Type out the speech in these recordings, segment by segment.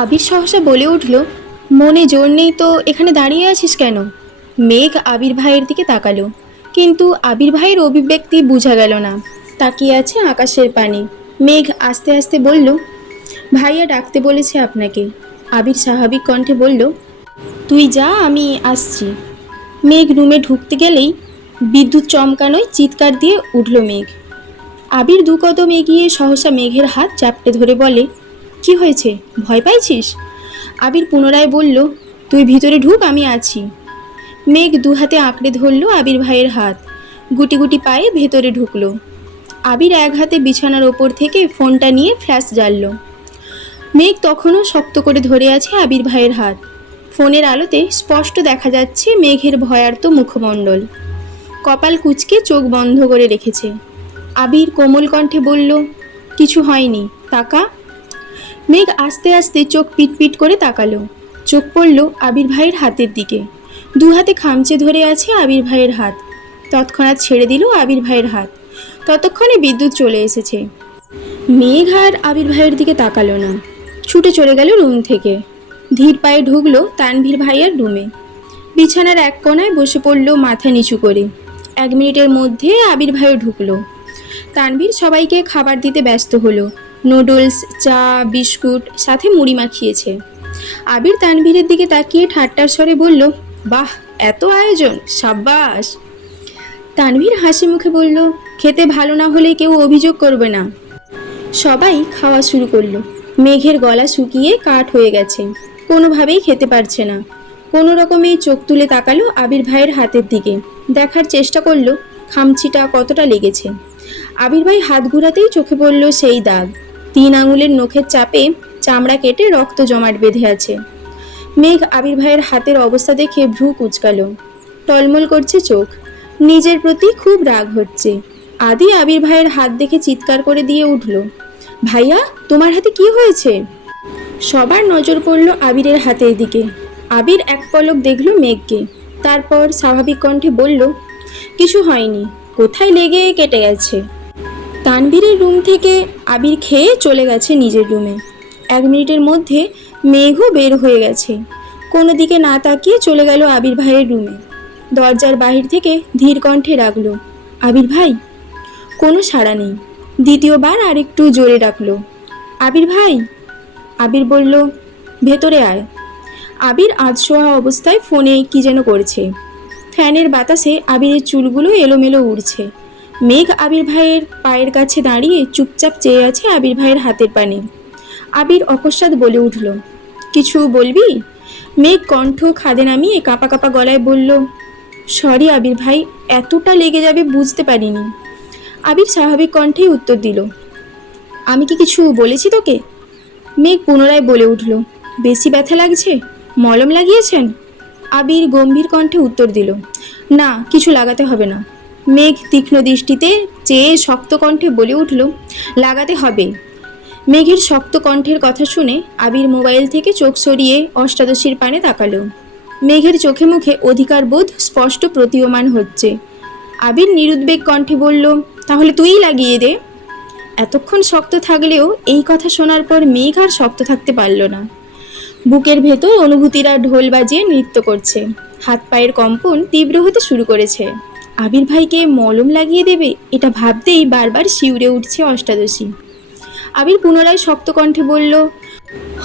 আবির সহসা বলে উঠল, মনে জোর নেই তো এখানে দাঁড়িয়ে আছিস কেন? মেঘ আবির ভাইয়ের দিকে তাকালো, কিন্তু আবির ভাইয়ের অভিব্যক্তি বোঝা গেল না। তাকিয়ে আছে আকাশের পানে। মেঘ আস্তে আস্তে বলল, ভাইয়া ডাকতে বলেছে আপনাকে। আবির স্বাভাবিক কণ্ঠে বলল, তুই যা, আমি আসছি। মেঘ রুমে ঢুকতে গেলেই বিদ্যুৎ চমকানোয় চিৎকার দিয়ে উঠল মেঘ। আবির দু কদম এগিয়ে সহসা মেঘের হাত চাপটে ধরে বলে, কি হয়েছে, ভয় পাইছিস? আবির পুনরায় বলল, তুই ভিতরে ঢুক, আমি আছি। মেঘ দু হাতে আঁকড়ে ধরল আবির ভাইয়ের হাত, গুটি গুটি পায়ে ভেতরে ঢুকলো। আবির এক হাতে বিছানার ওপর থেকে ফোনটা নিয়ে ফ্ল্যাশ জ্বালল। মেঘ তখনও শক্ত করে ধরে আছে আবির ভাইয়ের হাত। ফোনের আলোতে স্পষ্ট দেখা যাচ্ছে মেঘের ভয়ার্ত মুখমণ্ডল। কপাল কুঁচকে চোখ বন্ধ করে রেখেছে। আবির কোমল কণ্ঠে বলল, কিছু হয়নি, তাকা। মেঘ আস্তে আস্তে চোখ পিটপিট করে তাকালো। চোখ পড়ল আবির ভাইয়ের হাতের দিকে। দু হাতে খামচে ধরে আছে আবির ভাইয়ের হাত। তৎক্ষণাৎ ছেড়ে দিল আবির ভাইয়ের হাত। ততক্ষণে বিদ্যুৎ চলে এসেছে। মেঘ আর আবির ভাইয়ের দিকে তাকালো না, ছুটে চলে গেল রুম থেকে। ধীর পায়ে ঢুকলো তানভীর ভাইয়ের রুমে। বিছানার এক কোণায় বসে পড়ল মাথা নিচু করে। 1 মিনিটের মধ্যে আবির ভাইও ঢুকলো। তানভীর সবাইকে খাবার দিতে ব্যস্ত হলো। নুডলস, চা, বিস্কুট, সাথে মুড়ি মাখিয়েছে। আবির তানভীরের দিকে তাকিয়ে ঠাট্টার স্বরে বলল, বাহ, এত আয়োজন, সাব্বাস। তানভীর হাসি মুখে বলল, খেতে ভালো না হলে কেউ অভিযোগ করবে না। সবাই খাওয়া শুরু করলো। মেঘের গলা শুকিয়ে কাঠ হয়ে গেছে, কোনোভাবেই খেতে পারছে না। কোনো রকমে চোখ তুলে তাকালো আবির ভাইয়ের হাতের দিকে, দেখার চেষ্টা করলো খামচিটা কতটা লেগেছে। আবির ভাই হাত ঘুরাতেই চোখে পড়ল সেই দাগ। 3 আঙুলের নখের চাপে চামড়া কেটে রক্ত জমাট বেঁধে আছে। মেঘ আবির ভাইয়ের হাতের অবস্থা দেখে ভ্রু কুঁচকালো। টলমল করছে চোখ, নিজের প্রতি খুব রাগ হচ্ছে। আদি আবির ভাইয়ের হাত দেখে চিৎকার করে দিয়ে উঠল, ভাইয়া, তোমার হাতে কি হয়েছে? সবার নজর পড়ল আবিরের হাতের দিকে। আবির এক পলক দেখল মেঘকে, তারপর স্বাভাবিক কণ্ঠে বলল, কিছু হয়নি, কোথায় লেগে কেটে গেছে। তানভীরের রুম থেকে আবির খেয়ে চলে গেছে নিজের রুমে। 1 মিনিটের মধ্যে মেঘও বের হয়ে গেছে। কোনো দিকে না তাকিয়ে চলে গেল আবির ভাইয়ের রুমে। দরজার বাহির থেকে ধীর কণ্ঠে ডাকলো, আবির ভাই। কোনো সাড়া নেই। দ্বিতীয়বার আরেকটু জোরে ডাকলো, আবির ভাই। আবির বলল, ভেতরে আয়। আবির আধশোয়া অবস্থায় ফোনে কি যেন করছে। ফ্যানের বাতাসে আবিরের চুলগুলো এলোমেলো উড়ছে। মেঘ আবির ভাইয়ের পায়ের কাছে দাঁড়িয়ে চুপচাপ চেয়ে আছে আবির ভাইয়ের হাতের পানে। আবির অকস্মাৎ বলে উঠল, কিছু বলবি? মেঘ কণ্ঠ খাদে নামিয়ে কাঁপা কাঁপা গলায় বলল, সরি আবির ভাই, এতটা লেগে যাবে বুঝতে পারিনি। আবির স্বাভাবিক কণ্ঠেই উত্তর দিল, আমি কি কিছু বলেছি তোকে? মেঘ পুনরায় বলে উঠল, বেশি ব্যথা লাগছে, মলম লাগিয়েছেন? আবির গম্ভীর কণ্ঠে উত্তর দিল, না, কিছু লাগাতে হবে না। মেঘ তীক্ষ্ণ দৃষ্টিতে চেয়ে শক্ত কণ্ঠে বলে উঠল, লাগাতে হবে। মেঘের শক্ত কণ্ঠের কথা শুনে আবির মোবাইল থেকে চোখ সরিয়ে অষ্টাদশীর পানে তাকালো। মেঘের চোখে মুখে অধিকার বোধ স্পষ্ট প্রতীয়মান হচ্ছে। আবির নিরুদ্বেগ কণ্ঠে বলল, তাহলে তুইই লাগিয়ে দে। এতক্ষণ শক্ত থাকলেও এই কথা শোনার পর মেঘ আর শক্ত থাকতে পারল না। বুকের ভেতর অনুভূতিরা ঢোল বাজিয়ে নৃত্য করছে। হাত পায়ের কম্পন তীব্র হতে শুরু করেছে। আবির ভাইকে মলম লাগিয়ে দেবে, এটা ভাবতেই বারবার শিউরে উঠছে অষ্টাদশী। আবির পুনরায় শক্ত কণ্ঠে বলল,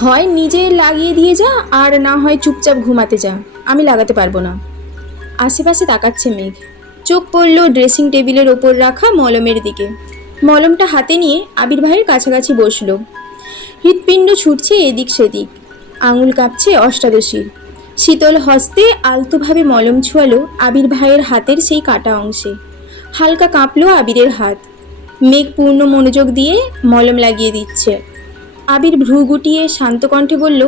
হয় নিজে লাগিয়ে দিয়ে যা, আর না হয় চুপচাপ ঘুমাতে যা, আমি লাগাতে পারবো না। আশেপাশে তাকাচ্ছে মেঘ। চোখ পড়ল ড্রেসিং টেবিলের ওপর রাখা মলমের দিকে। মলমটা হাতে নিয়ে আবির ভাইয়ের কাছাকাছি বসলো। হৃৎপিণ্ড ছুটছে এদিক সেদিক, আঙুল কাঁপছে অষ্টাদশীর। শীতল হস্তে আলতোভাবে মলম ছোঁয়ালো আবির ভাইয়ের হাতের সেই কাটা অংশে। হালকা কাঁপলো আবিরের হাত। মেঘ পূর্ণ মনোযোগ দিয়ে মলম লাগিয়ে দিচ্ছে। আবির ভ্রু গুটিয়ে শান্ত কণ্ঠে বলল,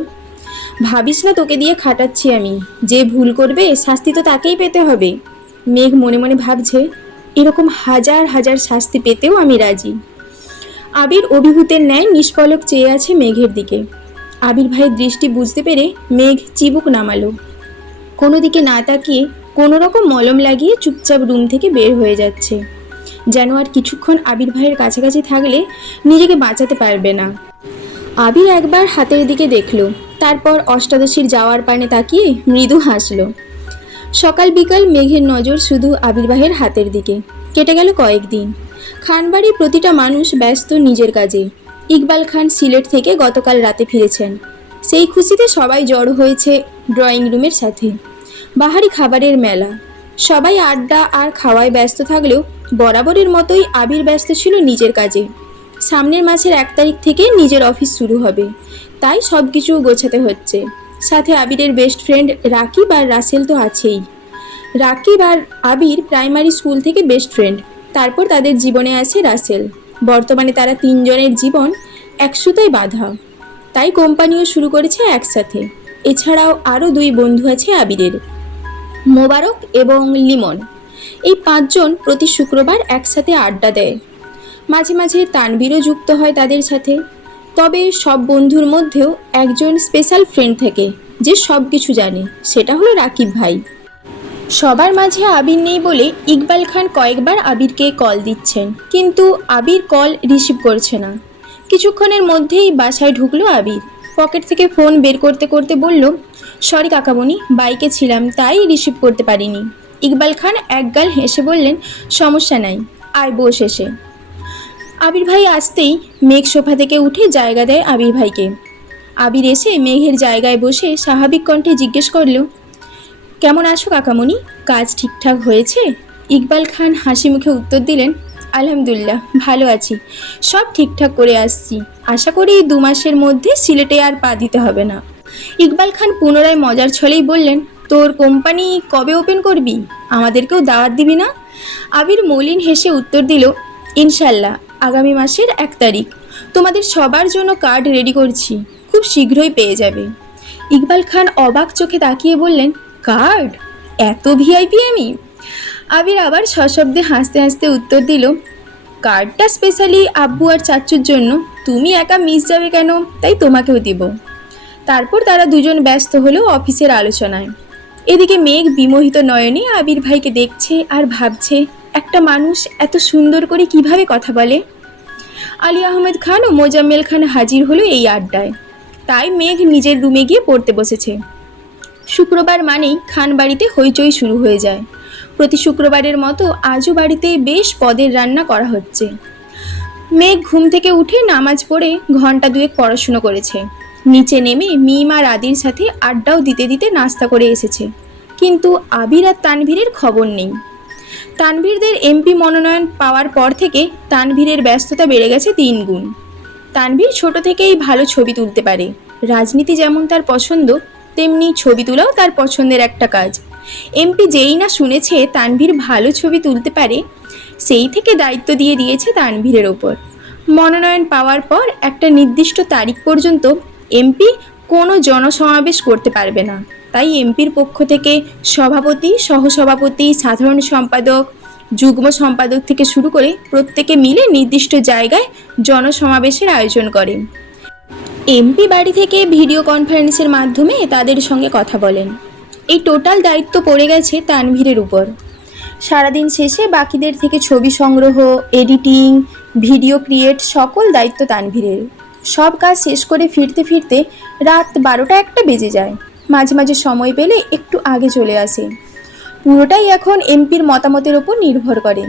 ভাবিস না তোকে দিয়ে খাটাচ্ছি আমি, যে ভুল করবে শাস্তি তো তাকেই পেতে হবে। মেঘ মনে মনে ভাবছে, এরকম হাজার হাজার শাস্তি পেতেও আমি রাজি। আবির অভিভূতের ন্যায় নিষ্পলক চেয়ে আছে মেঘের দিকে। আবির ভাইয়ের দৃষ্টি বুঝতে পেরে মেঘ চিবুক নামালো। কোনো দিকে না তাকিয়ে কোনো রকম মলম লাগিয়ে চুপচাপ রুম থেকে বের হয়ে যাচ্ছে, যেন আর কিছুক্ষণ আবির ভাইয়ের কাছাকাছি থাকলে নিজেকে বাঁচাতে পারবে না। আবির একবার হাতের দিকে দেখলো, তারপর অষ্টাদশীর যাওয়ার পানে তাকিয়ে মৃদু হাসলো। সকাল বিকাল মেঘের নজর শুধু আবির ভাইয়ের হাতের দিকে। কেটে গেল কয়েকদিন। খানবাড়ির প্রতিটা মানুষ ব্যস্ত নিজের কাজে। ইকবাল খান সিলেট থেকে গতকাল রাতে ফিরেছেন। সেই খুশিতে সবাই জড়ো হয়েছে ড্রয়িং রুমের সাথে। বাহারি খাবারের মেলা। সবাই আড্ডা আর খাওয়ায় ব্যস্ত থাকলেও বরাবরের মতোই আবির ব্যস্ত ছিল নিজের কাজে। সামনের মাসের 1 তারিখ থেকে নিজের অফিস শুরু হবে, তাই সব কিছু গোছাতে হচ্ছে। সাথে আবিরের বেস্ট ফ্রেন্ড রাকিব আর রাসেল তো আছেই। রাকিব আর আবির প্রাইমারি স্কুল থেকে বেস্ট ফ্রেন্ড, তারপর তাদের জীবনে আছে রাসেল। বর্তমানে তারা 3 জনের জীবন এক সুতায় বাঁধা, তাই কোম্পানিও শুরু করেছে একসাথে। এছাড়াও আরও 2 বন্ধু আছে আবিরের, মোবারক এবং লিমন। এই 5 জন প্রতি শুক্রবার একসাথে আড্ডা দেয়। মাঝে মাঝে তানভীরও যুক্ত হয় তাদের সাথে। তবে সব বন্ধুর মধ্যেও একজন স্পেশাল ফ্রেন্ড থাকে যে সব কিছু জানে, সেটা হলো রাকিব ভাই। সবার মাঝে আবির নেই বলে ইকবাল খান কয়েকবার আবিরকে কল দিচ্ছেন, কিন্তু আবির কল রিসিভ করছে না। কিছুক্ষণের মধ্যেই বাসায় ঢুকলো আবির। পকেট থেকে ফোন বের করতে করতে বলল, সরি কাকামণি, বাইকে ছিলাম তাই রিসিভ করতে পারিনি। ইকবাল খান একগাল হেসে বললেন, সমস্যা নাই, আয় বস এসে। আবির ভাই আসতেই মেঘ সোফা থেকে উঠে জায়গা দেয় আবির ভাইকে। আবির এসে মেঘের জায়গায় বসে স্বাভাবিক কণ্ঠে জিজ্ঞেস করল, কেমন আছো কাকামণি, কাজ ঠিকঠাক হয়েছে? ইকবাল খান হাসি মুখে উত্তর দিলেন, আলহামদুলিল্লাহ ভালো আছি, সব ঠিকঠাক করে আসছি। আশা করি 2 মাসের মধ্যে সিলেটে আর পা দিতে হবে না। ইকবাল খান পুনরায় মজার ছলেই বললেন, তোর কোম্পানি কবে ওপেন করবি? আমাদেরকেও দাওয়াত দিবি না? আবির মলিন হেসে উত্তর দিল, ইনশাল্লাহ আগামী মাসের 1 তারিখ। তোমাদের সবার জন্য কার্ড রেডি করছি, খুব শীঘ্রই পেয়ে যাবে। ইকবাল খান অবাক চোখে তাকিয়ে বললেন, কার্ড? এত ভিআইপি আমি? আবির আবার সশব্দে হাসতে হাসতে উত্তর দিল, কার্ডটা স্পেশালি আব্বু আর চাচ্চুর জন্য, তুমি একা মিস যাবে কেন, তাই তোমাকেও দিব। তারপর তারা দুজন ব্যস্ত হলো অফিসের আলোচনায়। এদিকে মেঘ বিমোহিত নয়নে আবির ভাইকে দেখছে আর ভাবছে, একটা মানুষ এত সুন্দর করে কিভাবে কথা বলে। আলী আহমেদ খান ও মোজাম্মেল খান হাজির হলো এই আড্ডায়, তাই মেঘ নিজের রুমে গিয়ে পড়তে বসেছে। শুক্রবার মানেই খান বাড়িতে হইচই শুরু হয়ে যায়। প্রতি শুক্রবারের মতো আজও বাড়িতে বেশ পদের রান্না করা হচ্ছে। মেঘ ঘুম থেকে উঠে নামাজ পড়ে ঘন্টা 2 পড়াশুনো করেছে। নিচে নেমে মিম আর আদির সাথে আড্ডাও দিতে দিতে নাস্তা করে এসেছে, কিন্তু আবির আর তানভীরের খবর নেই। তানভীরদের এমপি মনোনয়ন পাওয়ার পর থেকে তানভীরের ব্যস্ততা বেড়ে গেছে 3 গুণ। তানভীর ছোট থেকেই ভালো ছবি তুলতে পারে। রাজনীতি যেমন তার পছন্দ, তেমনি ছবি তোলাও তার পছন্দের একটা কাজ। এমপি যেই না শুনেছে তানভীর ভালো ছবি তুলতে পারে, সেই থেকে দায়িত্ব দিয়ে দিয়েছে তানভীরের ওপর। মনোনয়ন পাওয়ার পর একটা নির্দিষ্ট তারিখ পর্যন্ত এমপি কোনো জনসমাবেশ করতে পারবে না, তাই এমপির পক্ষ থেকে সভাপতি, সহসভাপতি, সাধারণ সম্পাদক, যুগ্ম সম্পাদক থেকে শুরু করে প্রত্যেকে মিলে নির্দিষ্ট জায়গায় জনসমাবেশের আয়োজন করে। এমপি বাড়ি থেকে ভিডিও কনফারেন্সের মাধ্যমে তাদের সঙ্গে কথা বলেন। এই টোটাল দায়িত্ব পড়ে গেছে তানভীরের উপর। সারাদিন শেষে বাকিদের থেকে ছবি সংগ্রহ, এডিটিং, ভিডিও ক্রিয়েট সকল দায়িত্ব তানভীরের। সব কাজ শেষ করে ফিরতে ফিরতে রাত 12টা-1টা বেজে যায়। মাঝে মাঝে সময় পেলে একটু আগে চলে আসে। পুরোটাই এখন এমপির মতামতের ওপর নির্ভর করে।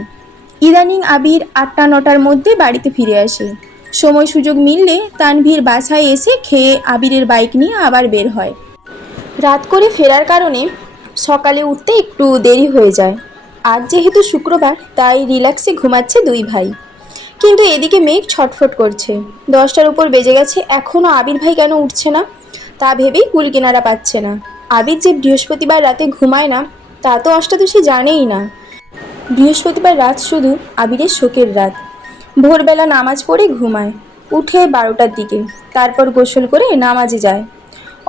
ইদানিং আবির 8টা-9টার মধ্যে বাড়িতে ফিরে আসে। সময় সুযোগ মিললে তানভীর বাসায় এসে খেয়ে আবিরের বাইক নিয়ে আবার বের হয়। রাত করে ফেরার কারণে সকালে উঠতে একটু দেরি হয়ে যায়। আজ যেহেতু শুক্রবার, তাই রিল্যাক্সে ঘুমাচ্ছে 2 ভাই। কিন্তু এদিকে মেঘ ছটফট করছে। 10টার উপর বেজে গেছে, এখনও আবির ভাই কেন উঠছে না, তা ভেবেই কুল কিনারা পাচ্ছে না। আবির যে বৃহস্পতিবার রাতে ঘুমায় না, তা তো অষ্টাদশী জানেই না। বৃহস্পতিবার রাত শুধু আবিরের শোকের রাত। ভোরবেলা নামাজ পড়ে ঘুমায়, উঠে 12টার দিকে, তারপর গোসল করে নামাজে যায়।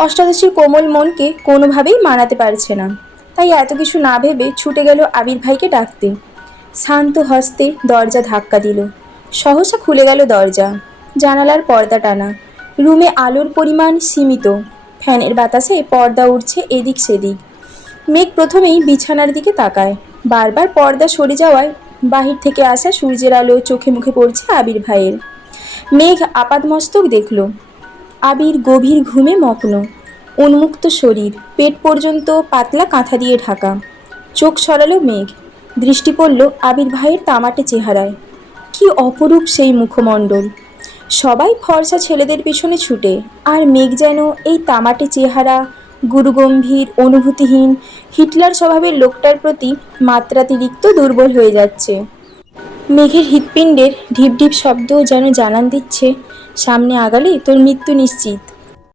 অষ্টাদশীর কোমল মনকে কোনোভাবেই মানাতে পারছে না, তাই এত কিছু না ভেবে ছুটে গেল আবির ভাইকে ডাকতে। শান্ত হস্তে দরজা ধাক্কা দিল। সহসা খুলে গেল দরজা। জানালার পর্দা টানা, রুমে আলোর পরিমাণ সীমিত। ফ্যানের বাতাসে পর্দা উঠছে এদিক সেদিক। মেঘ প্রথমেই বিছানার দিকে তাকায়। বারবার পর্দা সরে যাওয়ায় বাহির থেকে আসা সূর্যের আলো চোখে মুখে পড়ছে আবির ভাইয়ের। মেঘ আপাদমস্তক দেখল। আবির গভীর ঘুমে মগ্ন, উন্মুক্ত শরীর, পেট পর্যন্ত পাতলা কাঁথা দিয়ে ঢাকা। চোখ সরালো মেঘ, দৃষ্টি পড়ল আবির ভাইয়ের তামাটে চেহারায়। কি অপরূপ সেই মুখমণ্ডল! সবাই ফর্সা ছেলেদের পিছনে ছুটে, আর মেঘ যেন এই তামাটে চেহারা, গুরুগম্ভীর, অনুভূতিহীন, হিটলার স্বভাবের লোকটার প্রতি মাত্রাতিরিক্ত দুর্বল হয়ে যাচ্ছে। মেঘের হৃৎপিণ্ডের ঢিপ ঢিপ শব্দ যেন জানান দিচ্ছে, সামনে আগালে তোর মৃত্যু নিশ্চিত।